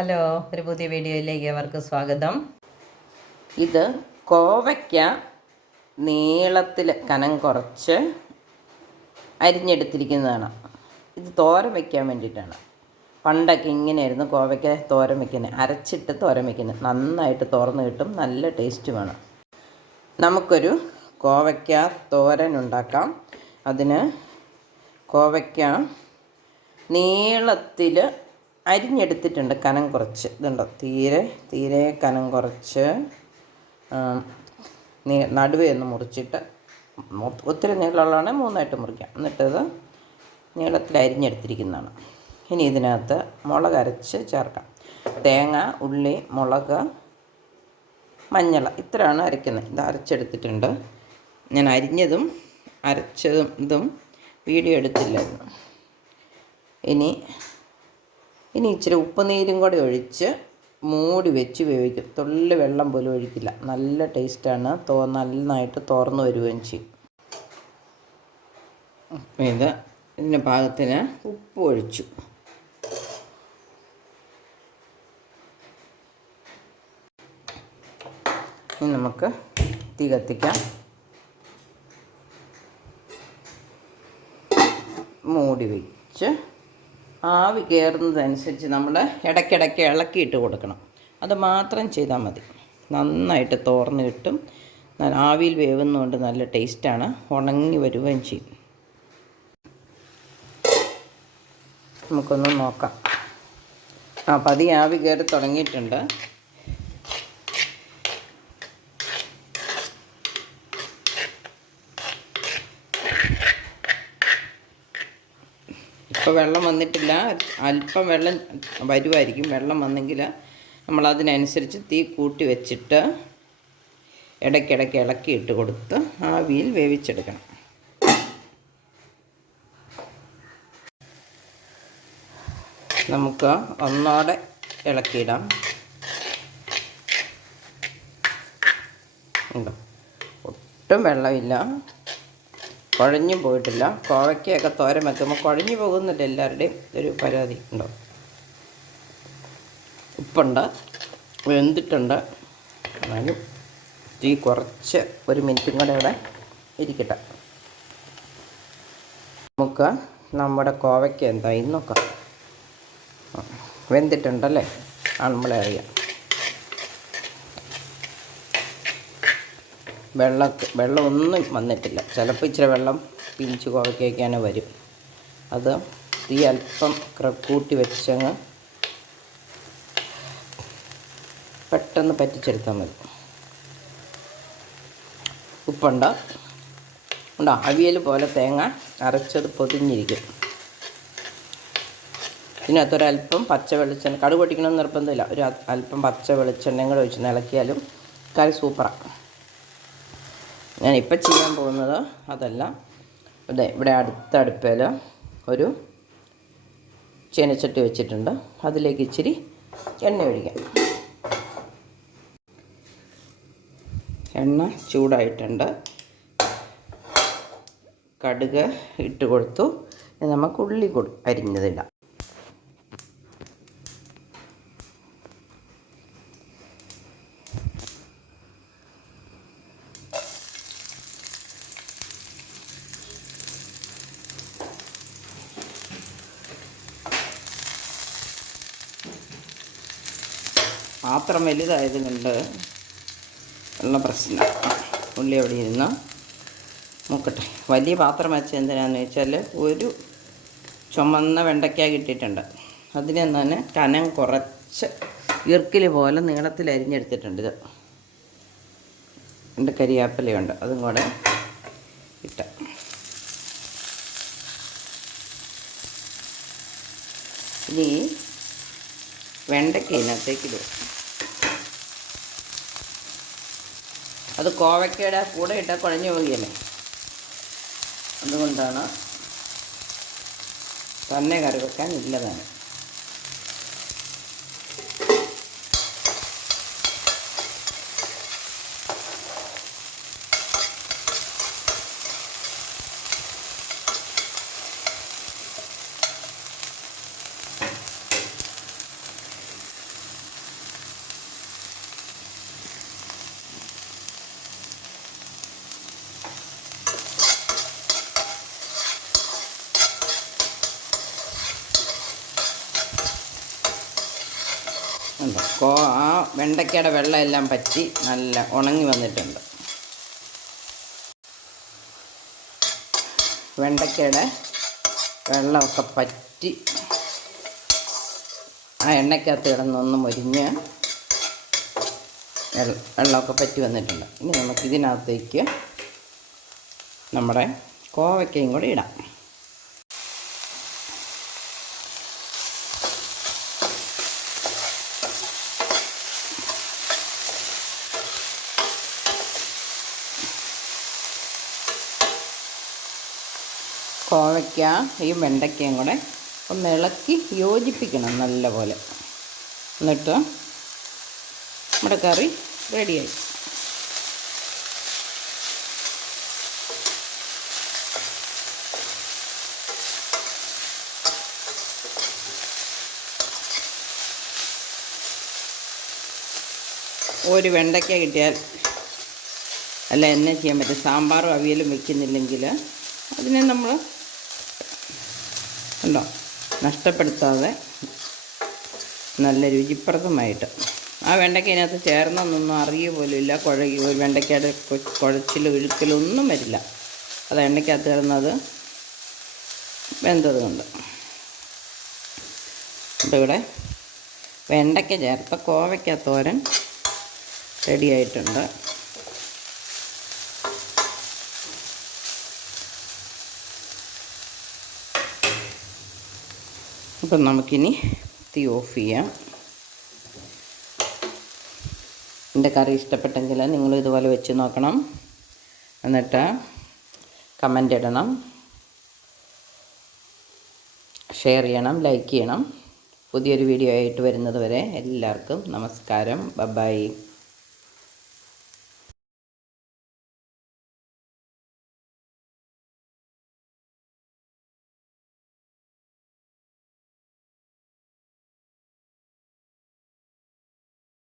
Hello ഒരു പുതിയ വീഡിയോയിലേക്ക് അവർക്ക് സ്വാഗതം. ഇത് കോവയ്ക്ക നീളത്തിൽ കനം കുറച്ച് അരിഞ്ഞെടുത്തിരിക്കുന്നതാണ്. ഇത് തോരൻ വയ്ക്കാൻ വേണ്ടിയിട്ടാണ്. പണ്ടൊക്കെ ഇങ്ങനെയായിരുന്നു കോവയ്ക്ക തോരൻ വയ്ക്കുന്നത് അരച്ചിട്ട് തോരൻ വയ്ക്കുന്നത് നന്നായിട്ട് തുറന്ന് കിട്ടും നല്ല ടേസ്റ്റ് വേണം. നമുക്കൊരു കോവയ്ക്ക തോരൻ ഉണ്ടാക്കാം. അതിന് കോവയ്ക്ക നീളത്തിൽ അരിഞ്ഞെടുത്തിട്ടുണ്ട് കനം കുറച്ച്. ഇതുണ്ടോ? തീരെ തീരെ കനം കുറച്ച്. നടുവേ ഒന്ന് മുറിച്ചിട്ട് ഒത്തിരി നീളമുള്ളതാണെങ്കിൽ മൂന്നായിട്ട് മുറിക്കാം. എന്നിട്ടത് നീളത്തിൽ അരിഞ്ഞെടുത്തിരിക്കുന്നതാണ്. ഇനി ഇതിനകത്ത് മുളക് അരച്ച് ചേർക്കാം. തേങ്ങ ഉള്ളി മുളക് മഞ്ഞൾ ഇത്രയാണ് അരയ്ക്കുന്നത്. ഇത് അരച്ചെടുത്തിട്ടുണ്ട്. ഞാൻ അരിഞ്ഞതും അരച്ചതും ഇതും വീഡിയോ എടുത്തില്ലായിരുന്നു. ഇനി ഇനി ഇച്ചിരി ഉപ്പുനീരും കൂടെ ഒഴിച്ച് മൂടി വെച്ച് വേവിക്കും. തുള്ളി വെള്ളം പോലും ഒഴിക്കില്ല. നല്ല ടേസ്റ്റാണ്. തോ നന്നായിട്ട് തുറന്നു വരികയും ചെയ്യും. ഇത് ഇതിന്റെ പാകത്തിന് ഉപ്പ് ഒഴിച്ചു. ഇനി നമുക്ക് തീ കത്തിക്കാം. മൂടി വെച്ച് ആവി കയറുന്നതനുസരിച്ച് നമ്മൾ ഇടയ്ക്കിടയ്ക്ക് ഇളക്കിയിട്ട് കൊടുക്കണം. അത് മാത്രം ചെയ്താൽ മതി. നന്നായിട്ട് തോർന്ന് കിട്ടും. ആവിയിൽ വേവുന്നതുകൊണ്ട് നല്ല ടേസ്റ്റാണ്. ഉണങ്ങി വരുകയും ചെയ്യും. നമുക്കൊന്ന് നോക്കാം. ആ പതി ആവി കയറി തുടങ്ങിയിട്ടുണ്ട്. ഇപ്പോൾ വെള്ളം വന്നിട്ടില്ല. അല്പം വെള്ളം വരുമായിരിക്കും വെള്ളം വന്നെങ്കിൽ നമ്മൾ അതിനനുസരിച്ച് തീ കൂട്ടി വെച്ചിട്ട് ഇടയ്ക്കിടയ്ക്ക് ഇളക്കി ഇട്ട് കൊടുത്ത് ആവിയിൽ വേവിച്ചെടുക്കണം. നമുക്ക് ഒന്നോടെ ഇളക്കിയിടാം. ഒട്ടും വെള്ളമില്ല. കുഴഞ്ഞു പോയിട്ടില്ല. കോവയ്ക്കൊക്കെ തോരൻ വെക്കുമ്പോൾ കുഴഞ്ഞു പോകുന്നില്ല എല്ലാവരുടെയും ഒരു പരാതി ഉണ്ടോ? ഉപ്പുണ്ട് വെന്തിട്ടുണ്ട്. എന്നാലും തീ കുറച്ച് ഒരു മിനിറ്റും കൂടെ ഇവിടെ ഇരിക്കട്ടെ. നമുക്ക് നമ്മുടെ കോവയ്ക്ക എന്തായി നോക്കാം. വെന്തിട്ടുണ്ടല്ലേ? നമ്മളെ അറിയാം. വെള്ളം വെള്ളമൊന്നും വന്നിട്ടില്ല. ചിലപ്പോൾ ഇച്ചിരി വെള്ളം പിഞ്ചു കോവയ്ക്കൊക്കെയാണ് വരും. അത് തീ അല്പം കൂട്ടി വെച്ചങ്ങ് പെട്ടെന്ന് പറ്റിച്ചെടുത്താൽ മതി. ഉപ്പുണ്ട? ഉണ്ടോ? അവിയൽ പോലെ തേങ്ങ അരച്ചത് പൊതിഞ്ഞിരിക്കും. ഇതിനകത്തൊരല്പം പച്ച വെളിച്ചെണ്ണ കടുക് നിർബന്ധമില്ല. ഒരു അല്പം പച്ച വെളിച്ചെണ്ണയും കൂടെ ഒഴിച്ച് ഇളക്കിയാലും കറി സൂപ്പറാണ് ഞാനിപ്പോൾ ചെയ്യാൻ പോകുന്നത് അതല്ല. അതെ ഇവിടെ അടുത്ത അടുപ്പേൽ ഒരു ചീനച്ചട്ടി വെച്ചിട്ടുണ്ട്. അതിലേക്ക് ഇച്ചിരി എണ്ണ ഒഴിക്കാം. എണ്ണ ചൂടായിട്ടുണ്ട്. കടുക് ഇട്ട് കൊടുത്തു. നമുക്ക് ഉള്ളി കൊടു അരിഞ്ഞതിടാം. പാത്രം വലുതായത് കൊണ്ട് ഉള്ള പ്രശ്നം. ഉള്ളി അവിടെ ഇരുന്ന്. നോക്കട്ടെ വലിയ പാത്രം വെച്ച് എന്തിനാന്ന് വെച്ചാൽ ഒരു ചുമന്ന വെണ്ടയ്ക്ക കിട്ടിയിട്ടുണ്ട്. അതിനെ തന്നെ കനം കുറച്ച് ഇർക്കിൽ പോലെ നീളത്തിൽ അരിഞ്ഞെടുത്തിട്ടുണ്ട് ഇത്. രണ്ട് കരിയാപ്പലയുണ്ട് അതും കൂടെ ഇട്ട. ഇനി വെണ്ടയ്ക്ക ഇതിനകത്തേക്ക് ഇടുക. അത് കോവയ്ക്കയുടെ കൂടെ ഇട്ടാൽ കുഴഞ്ഞു പോവുകയല്ലേ? അതുകൊണ്ടാണ് തന്നെ കറി വെക്കാൻ ഇല്ലതാണ്. ഉണ്ട്. കോ ആ വെണ്ടയ്ക്കയുടെ വെള്ളം എല്ലാം പറ്റി നല്ല ഉണങ്ങി വന്നിട്ടുണ്ട്. വെണ്ടയ്ക്കയുടെ വെള്ളമൊക്കെ പറ്റി ആ എണ്ണയ്ക്കകത്ത് കിടന്നൊന്ന് മൊരിഞ്ഞ് വെള്ള- വെള്ളമൊക്കെ പറ്റി വന്നിട്ടുണ്ട്. ഇനി നമുക്ക് ഇതിനകത്തേക്ക് നമ്മുടെ കോവയ്ക്കയും കൂടി ഇടാം. കോവയ്ക്ക ഈ വെണ്ടയ്ക്കയും കൂടെ ഒന്ന് ഇളക്കി യോജിപ്പിക്കണം നല്ലപോലെ. എന്നിട്ട് നമ്മുടെ കറി റെഡിയായി. ഒരു വെണ്ടയ്ക്ക കിട്ടിയാൽ അല്ല എന്നെ ചെയ്യാൻ പറ്റും. സാമ്പാറും അവിയലും വെക്കുന്നില്ലെങ്കിൽ അതിനെ നമ്മൾ ഉണ്ടോ നഷ്ടപ്പെടുത്താതെ നല്ല രുചിപ്രദമായിട്ട്. ആ വെണ്ടയ്ക്ക ഇതിനകത്ത് ചേർന്നൊന്നും അറിയ പോലും ഇല്ല കുഴകി ഒരു വെണ്ടയ്ക്കയുടെ കുഴച്ചിൽ ഒന്നും വരില്ല. അത് എണ്ണയ്ക്കകത്ത് കിടന്നത് വെന്തത് കൊണ്ട് ഇവിടെ വെണ്ടയ്ക്ക ചേർത്ത കോവയ്ക്ക തോരൻ റെഡിയായിട്ടുണ്ട്. അപ്പം നമുക്കിനി തീ ഓഫ് ചെയ്യാം. എന്റെ കറി ഇഷ്ടപ്പെട്ടെങ്കിൽ നിങ്ങൾ ഇതുപോലെ വെച്ച് നോക്കണം. എന്നിട്ട് കമന്റ് ഇടണം. ഷെയർ ചെയ്യണം ലൈക്ക് ചെയ്യണം. പുതിയൊരു വീഡിയോ ആയിട്ട് വരുന്നത് വരെ എല്ലാവർക്കും നമസ്കാരം. ബൈ.